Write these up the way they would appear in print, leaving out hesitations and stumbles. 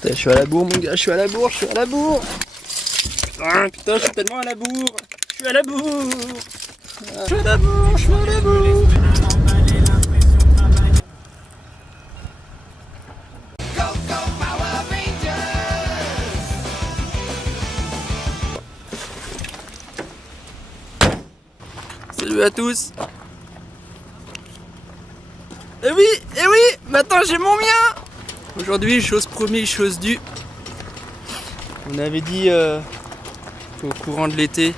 Putain, je suis à la bourre, mon gars, je suis à la bourre, je suis à la bourre. Putain, je suis tellement à la bourre. Je suis à la bourre. Je suis à la bourre, je suis à la bourre. Salut à tous. Eh oui, maintenant j'ai mon mien. Aujourd'hui, chose promise, chose due. On avait dit qu'au courant de l'été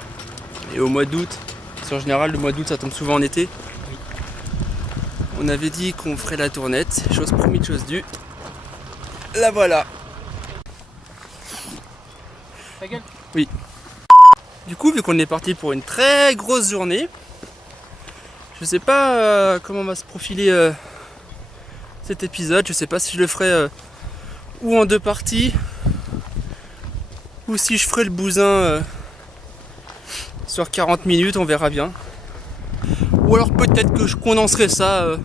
et au mois d'août, parce qu'en général le mois d'août ça tombe souvent en été, on avait dit qu'on ferait la tournette, chose promise, chose due. La voilà. Ta gueule. Oui. Du coup, vu qu'on est parti pour une très grosse journée, je sais pas comment va se profiler cet épisode. Je sais pas si je le ferai ou en deux parties, ou si je ferai le bousin sur 40 minutes, on verra bien. Ou alors peut-être que je condenserai ça.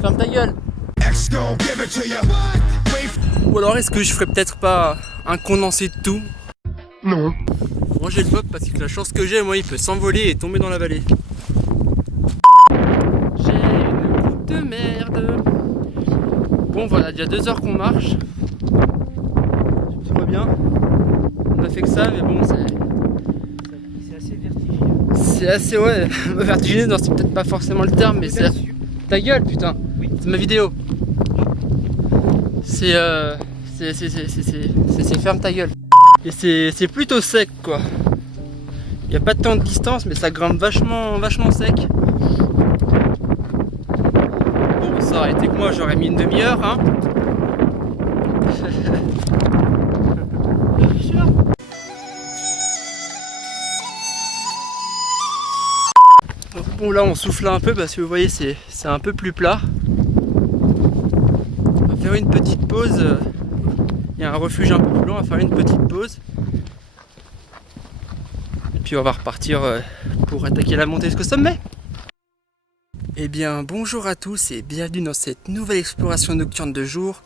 Ferme ta gueule. Ou alors est-ce que je ferai peut-être pas un condensé de tout? Non. Moi j'ai le pop parce que la chance que j'ai, moi il peut s'envoler et tomber dans la vallée. J'ai une route de merde. Bon voilà, il y a 2 heures qu'on marche. Tout va bien. On a fait que ça, mais bon C'est assez vertigineux. c'est assez vertigineux, non c'est peut-être pas forcément le terme, mais c'est... Ta gueule putain, Oui. C'est ma vidéo. C'est ferme ta gueule. Et c'est plutôt sec quoi. Il n'y a pas tant de distance mais ça grimpe vachement sec. Bon ça aurait été que moi j'aurais mis une demi-heure hein. Bon là on souffle un peu parce que vous voyez c'est un peu plus plat. On va faire une petite pause. Il y a un refuge un peu plus loin, on va faire une petite pause. Et puis on va repartir pour attaquer la montée jusqu'au sommet. Eh bien bonjour à tous et bienvenue dans cette nouvelle exploration nocturne de jour.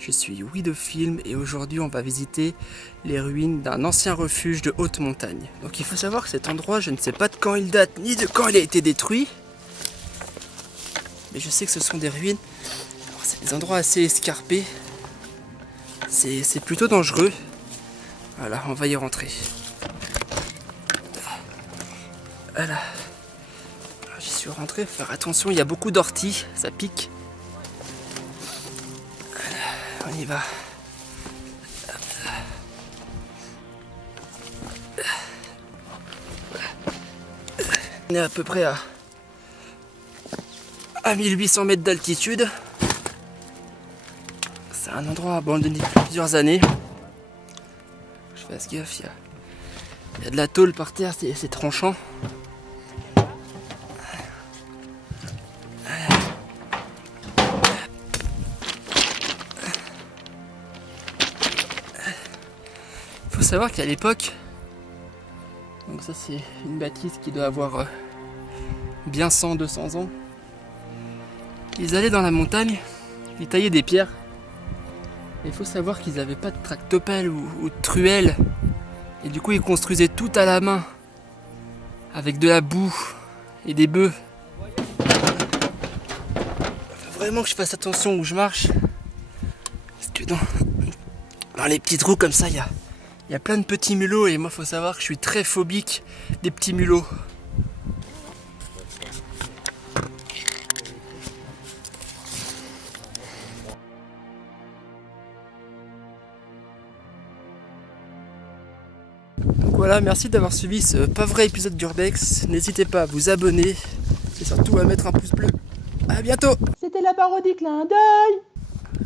Je suis Widofilm et aujourd'hui on va visiter les ruines d'un ancien refuge de haute montagne. Donc il faut savoir que cet endroit, je ne sais pas de quand il date ni de quand il a été détruit. Mais je sais que ce sont des ruines. Alors c'est des endroits assez escarpés. C'est plutôt dangereux. Voilà, on va y rentrer. Voilà. J'y suis rentré, faut faire attention, il y a beaucoup d'orties, ça pique. Voilà, on y va. On est à peu près à 1800 mètres d'altitude. C'est un endroit abandonné depuis plusieurs années. Je fasse gaffe, il y a de la tôle par terre, c'est tranchant. Il faut savoir qu'à l'époque, donc ça c'est une bâtisse qui doit avoir bien 100-200 ans. Ils allaient dans la montagne, ils taillaient des pierres. Il faut savoir qu'ils n'avaient pas de tractopelle ou de truelle. Et du coup ils construisaient tout à la main. Avec de la boue et des bœufs. Il faut vraiment que je fasse attention où je marche. Parce que dans les petits trous comme ça, il y a plein de petits mulots. Et moi il faut savoir que je suis très phobique des petits mulots. Donc voilà, merci d'avoir suivi ce pas vrai épisode d'Urbex. N'hésitez pas à vous abonner et surtout à mettre un pouce bleu. A bientôt. C'était la parodie clin d'œil.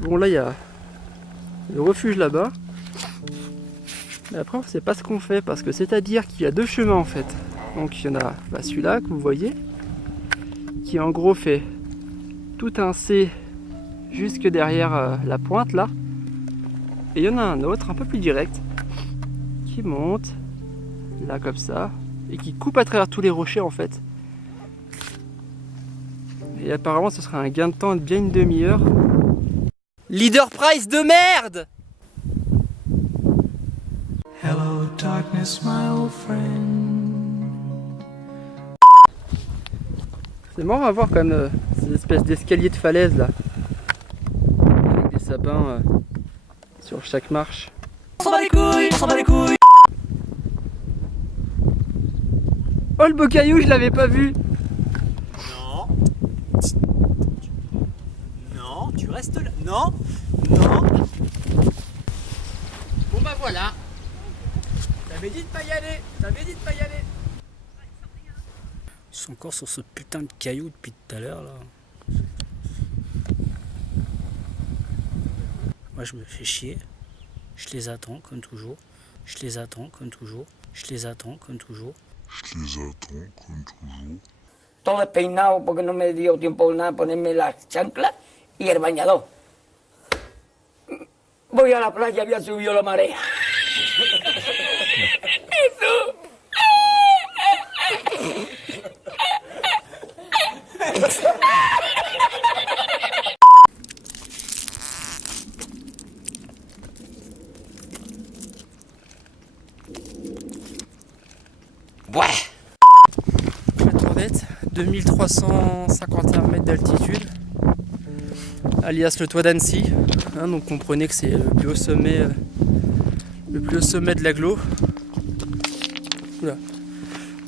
Bon là il y a le refuge là-bas. Mais après on sait pas ce qu'on fait parce que c'est-à-dire qu'il y a 2 chemins en fait. Donc il y en a celui-là que vous voyez qui en gros fait tout un C jusque derrière la pointe là. Et il y en a un autre un peu plus direct qui monte là comme ça et qui coupe à travers tous les rochers en fait. Et apparemment ce serait un gain de temps de bien une demi-heure. Leader Price de merde! Hello, darkness, my old friend. C'est marrant à voir quand même ces espèces d'escaliers de falaise là. Avec des sapins sur chaque marche. On s'en bat les couilles, on s'en bat les couilles. Oh le beau caillou, je l'avais pas vu. Non. Non, tu restes là. Non. Non. Bon bah voilà. T'avais dit de pas y aller. T'avais dit de pas y aller. Ils sont encore sur ce putain de caillou depuis tout à l'heure là. Moi je me fais chier. Je les attends comme toujours. Je les attends comme toujours. Je les attends comme toujours. Todo despeinado porque no me dio tiempo nada ponerme las chanclas y el bañador. Voy a la playa, había subido la marea. La Tournette, 2351 mètres d'altitude, alias le toit d'Annecy. Hein, donc comprenez que c'est le plus haut sommet de l'agglo. Oula.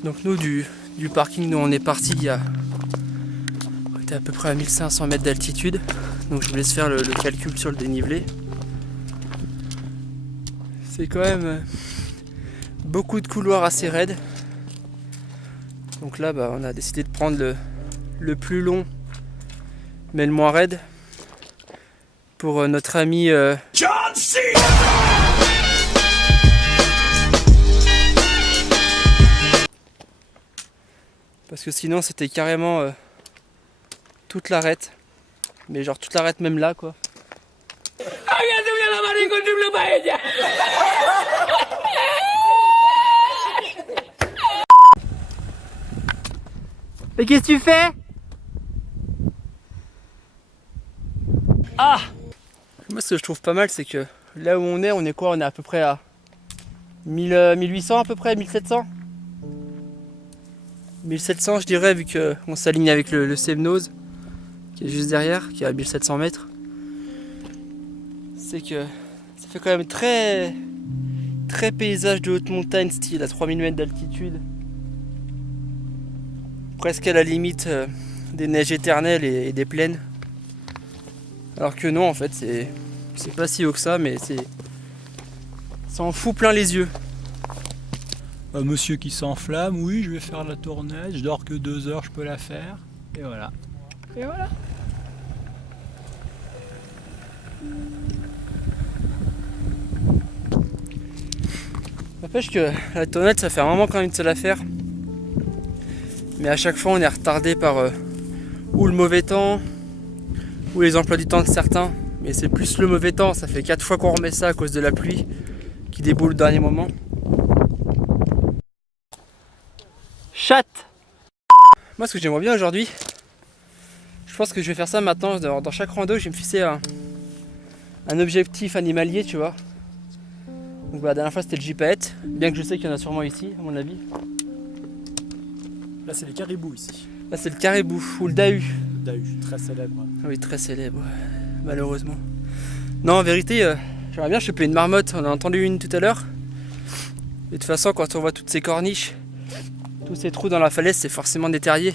Donc nous du parking, nous on est parti on était à peu près à 1500 mètres d'altitude. Donc je vous laisse faire le calcul sur le dénivelé. C'est quand même beaucoup de couloirs assez raides. Donc là, on a décidé de prendre le plus long, mais le moins raide, pour notre ami John C. Parce que sinon, c'était carrément toute l'arête, mais genre toute l'arête même là, quoi. Mais qu'est-ce que tu fais? Ah! Moi ce que je trouve pas mal c'est que là où on est quoi? On est à peu près à 1800 à peu près, 1700? 1700 je dirais vu qu'on s'aligne avec le Semnoz qui est juste derrière, qui est à 1700 mètres. C'est que ça fait quand même très paysage de haute montagne style à 3000 mètres d'altitude. Presque à la limite des neiges éternelles et des plaines. Alors que non, en fait, c'est pas si haut que ça, mais ça en fout plein les yeux. Monsieur qui s'enflamme, oui, je vais faire la tournette, je dors que 2 heures, je peux la faire. Et voilà. Et voilà. N'empêche que la tournette, ça fait un moment qu'on a envie de se la faire. Mais à chaque fois on est retardé par ou le mauvais temps ou les emplois du temps de certains. Mais c'est plus le mauvais temps, ça fait 4 fois qu'on remet ça à cause de la pluie qui déboule au dernier moment. Chatte! Moi ce que j'aimerais bien aujourd'hui, je pense que je vais faire ça maintenant dans chaque rando, je vais me fixer un objectif animalier, tu vois. Donc la dernière fois c'était le gypaète, bien que je sais qu'il y en a sûrement ici à mon avis. Là, c'est les caribous ici. Là c'est le caribou ou le dahu. Le dahu, très célèbre. Oui, très célèbre, malheureusement. Non, en vérité, j'aimerais bien choper une marmotte. On en a entendu une tout à l'heure. Et de toute façon, quand on voit toutes ces corniches, tous ces trous dans la falaise, c'est forcément des terriers.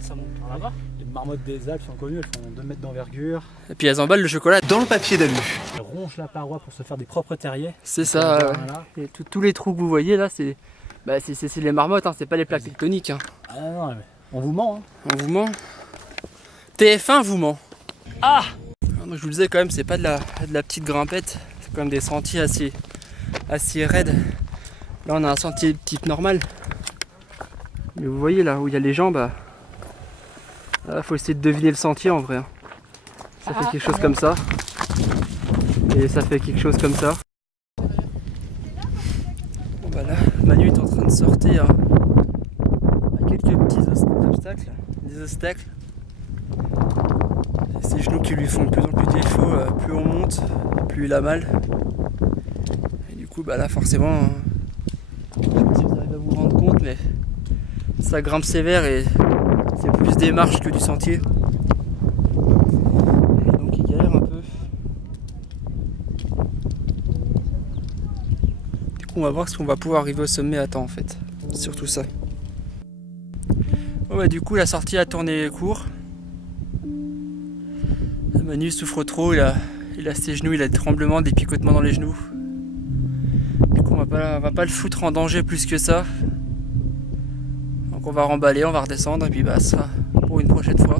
Ça monte par là-bas. Les marmottes des Alpes sont connues, elles font 2 mètres d'envergure. Et puis elles emballent le chocolat Dans le papier d'alu. Elles rongent la paroi pour se faire des propres terriers. C'est ça. Voilà. Et tous les trous que vous voyez là, c'est les marmottes, hein, c'est pas les plaques tectoniques. Hein. Ah non, mais on vous ment. Hein. On vous ment. TF1 vous ment. Ah! Moi je vous le disais quand même, c'est pas de la petite grimpette, c'est quand même des sentiers assez raides. Là on a un sentier type normal. Mais vous voyez là où il y a les gens, là, faut essayer de deviner le sentier en vrai. Hein. Ça fait quelque chose comme ça. Et ça fait quelque chose comme ça. Bon bah là, Manu est en train de sortir à quelques petits obstacles, des obstacles. Ses genoux qui lui font de plus en plus défaut, plus on monte, plus il a mal. coup, bah là, forcément, je sais pas si vous arrivez à vous rendre compte, mais ça grimpe sévère et c'est plus des marches que du sentier. Et donc, il galère un peu. Du coup, on va voir si on va pouvoir arriver au sommet à temps, en fait. C'est surtout ça. Bon, bah, du coup, la sortie a tourné court. Manu souffre trop, il a ses genoux, il a des tremblements, des picotements dans les genoux. Du coup, on va pas le foutre en danger plus que ça. Donc on va remballer, on va redescendre et puis bah ça sera pour une prochaine fois.